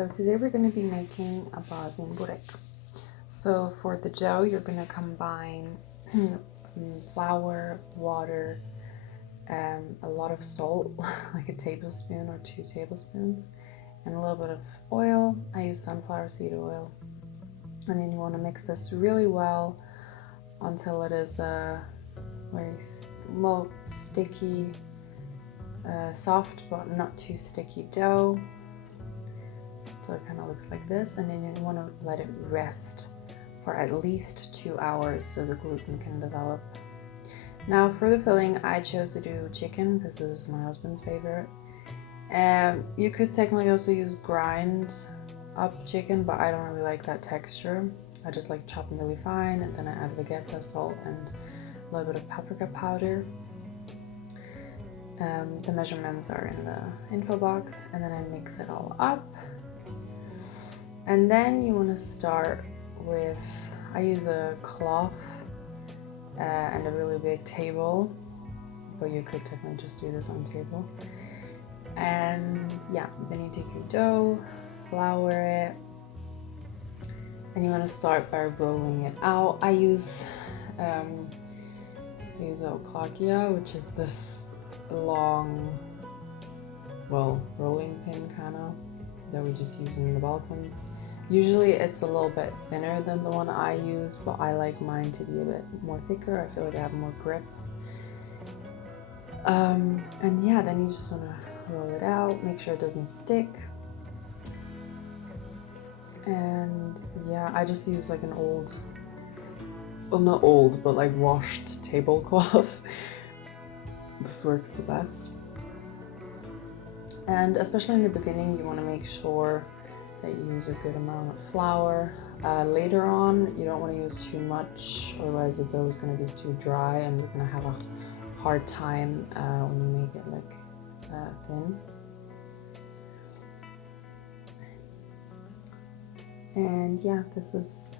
So today we're going to be making a Bosnian Burek. So for the dough, you're going to combine flour, water, a lot of salt, like a tablespoon or 2 tablespoons, and a little bit of oil. I use sunflower seed oil. And then you want to mix this really well until it is a very sticky, soft but not too sticky dough. So it kind of looks like this, and then you want to let it rest for at least 2 hours so the gluten can develop. Now for the filling, I chose to do chicken because this is my husband's favorite. You could technically also use grind up chicken, but I don't really like that texture. I just like chop them really fine, and then I add vegeta, salt, and a little bit of paprika powder. The measurements are in the info box, and then I mix it all up. And then you want to start with, I use a cloth and a really big table, but you could definitely just do this on table. And yeah, then you take your dough, flour it, and you want to start by rolling it out. I use oklakia, which is this long, rolling pin kind of that we just use in the Balkans. Usually it's a little bit thinner than the one I use, but I like mine to be a bit more thicker. I feel like I have more grip. And yeah, then you just want to roll it out, make sure it doesn't stick. And yeah, I just use like an old, well, not old, but like washed tablecloth. This works the best. And especially in the beginning, you want to make sure that you use a good amount of flour. Later on, you don't want to use too much, otherwise the dough is going to be too dry and you're going to have a hard time when you make it like thin. And yeah, this is,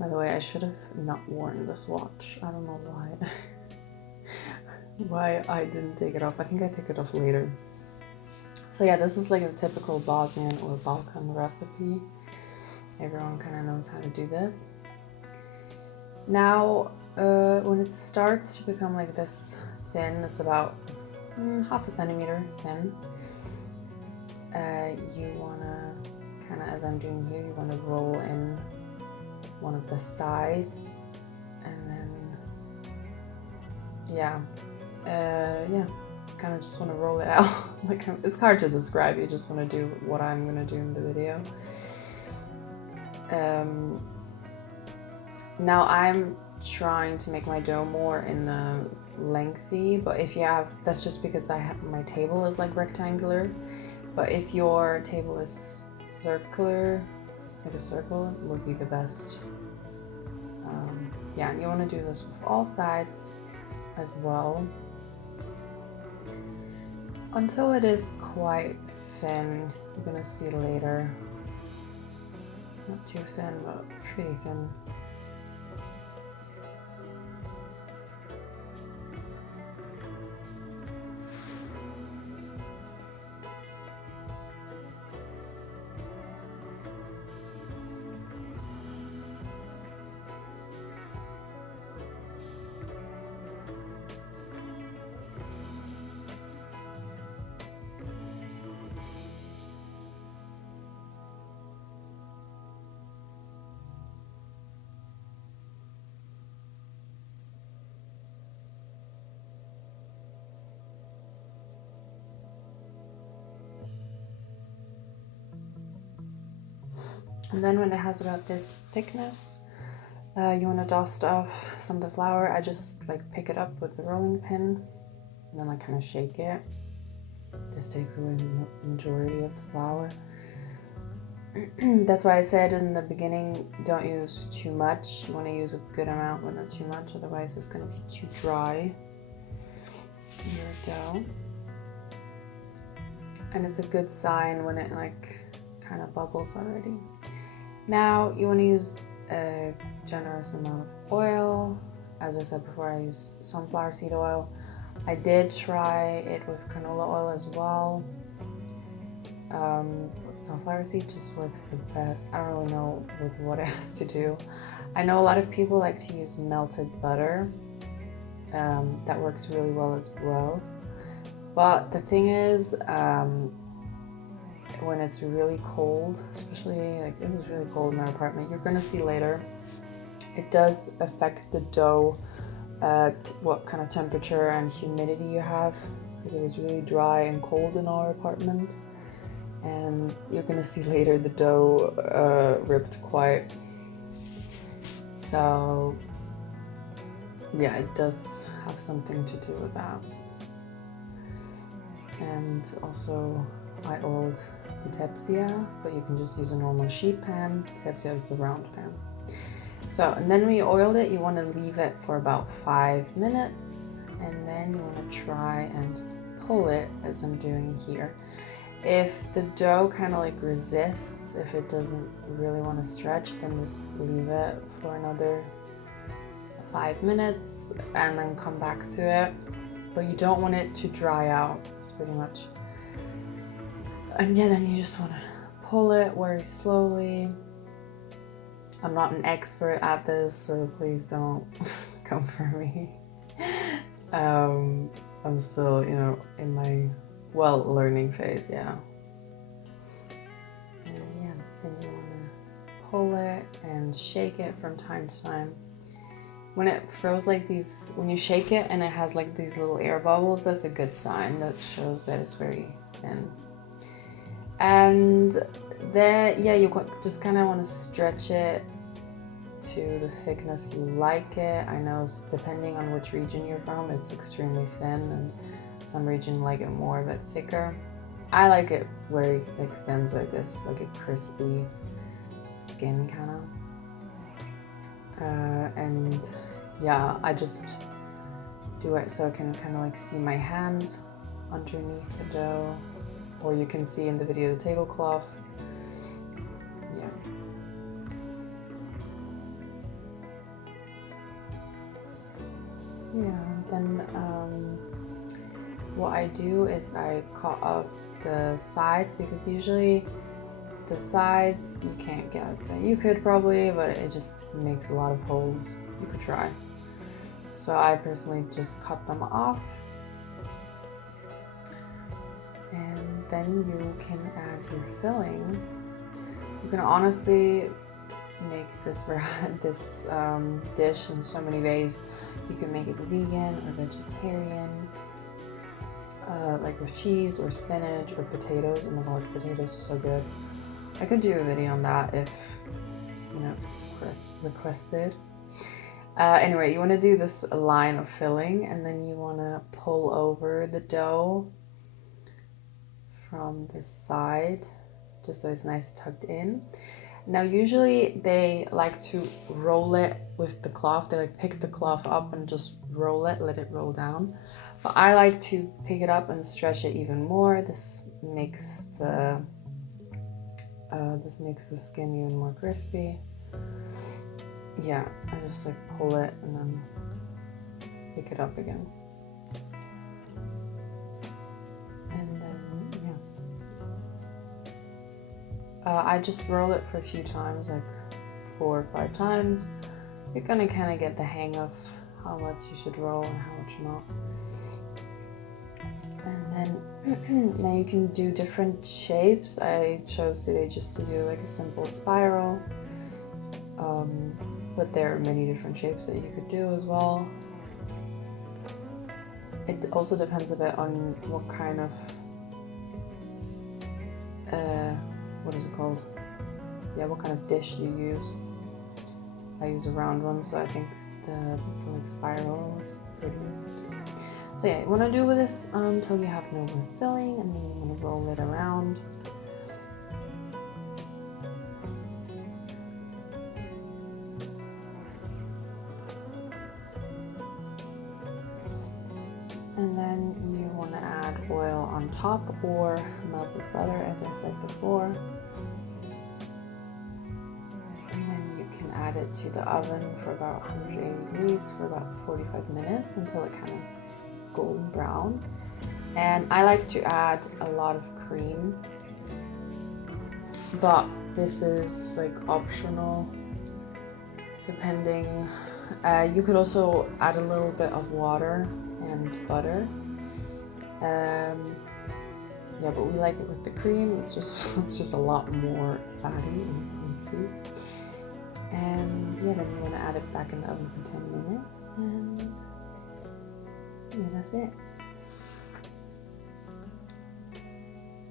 by the way, I should have not worn this watch. I don't know why I didn't take it off. I think I take it off later. So yeah, this is like a typical Bosnian or Balkan recipe. Everyone kind of knows how to do this. Now, when it starts to become like this thin, it's about half a centimeter thin, you want to kind of, as I'm doing here, you want to roll in one of the sides, and then kind of just want to roll it out. Like, it's hard to describe, you just want to do what I'm going to do in the video. Now I'm trying to make my dough more in a lengthy, but if you have, that's just because my table is like rectangular, but if your table is circular, like a circle, it would be the best. And you want to do this with all sides as well, until it is quite thin. You're gonna see later. Not too thin, but pretty thin. And then when it has about this thickness, you want to dust off some of the flour. I just like pick it up with the rolling pin and then like kind of shake it. This takes away the majority of the flour. That's why I said in the beginning, don't use too much. You want to use a good amount, but not too much, otherwise it's going to be too dry in your dough. And it's a good sign when it like kind of bubbles already. Now you want to use a generous amount of oil. As I said before, I use sunflower seed oil. I did try it with canola oil as well. Sunflower seed just works the best. I don't really know with what it has to do. I know a lot of people like to use melted butter. That works really well as well. But the thing is, when it's really cold, especially like it was really cold in our apartment, you're gonna see later, it does affect the dough, what kind of temperature and humidity you have. Like it was really dry and cold in our apartment, and you're gonna see later the dough ripped quite. So yeah, it does have something to do with that. And also I oiled the tepsia, but you can just use a normal sheet pan. Tepsia is the round pan. So, and then when you oiled it, you want to leave it for about 5 minutes, and then you want to try and pull it as I'm doing here. If the dough kind of like resists, if it doesn't really want to stretch, then just leave it for another 5 minutes and then come back to it. But you don't want it to dry out. It's pretty much. And yeah, then you just want to pull it very slowly. I'm not an expert at this, so please don't come for me. I'm still, you know, in my learning phase, yeah. And yeah, then you want to pull it and shake it from time to time. When it throws like these, when you shake it and it has like these little air bubbles, that's a good sign. That shows that it's very thin. And then, yeah, you just kind of want to stretch it to the thickness you like it. I know depending on which region you're from, it's extremely thin, and some region like it more a bit thicker. I like it very like thin, so I guess like a crispy skin kind of. And yeah, I just do it so I can kind of like see my hand underneath the dough, or you can see in the video the tablecloth. Yeah. Yeah, then what I do is I cut off the sides, because usually the sides you can't guess. You could probably, but it just makes a lot of holes. You could try. So I personally just cut them off. And then you can add your filling. You can honestly make this dish in so many ways. You can make it vegan or vegetarian, like with cheese or spinach or potatoes. Oh my god, potatoes are so good. I could do a video on that if, you know, if it's requested. Anyway, you want to do this line of filling, and then you want to pull over the dough from the side, just so it's nice tucked in. Now, usually they like to roll it with the cloth. They like pick the cloth up and just roll it, let it roll down. But I like to pick it up and stretch it even more. This makes the skin even more crispy. Yeah, I just like pull it and then pick it up again. And then, yeah. I just roll it for a few times, like 4 or 5 times. You're gonna kind of get the hang of how much you should roll and how much not. And then now you can do different shapes. I chose today just to do like a simple spiral. But there are many different shapes that you could do as well. It also depends a bit on what kind of, what is it called? Yeah, what kind of dish you use. I use a round one, so I think the like spiral is prettiest. So yeah, you want to do with this until you have no more filling, and then you want to roll it around. And then you want to add oil on top or melted butter, as I said before. And then you can add it to the oven for about 180 degrees for about 45 minutes until it kind of is golden brown. And I like to add a lot of cream but this is like optional depending. You could also add a little bit of water and butter. Yeah, but we like it with the cream. It's just a lot more fatty and greasy. And yeah, then you want to add it back in the oven for 10 minutes, and yeah, that's it.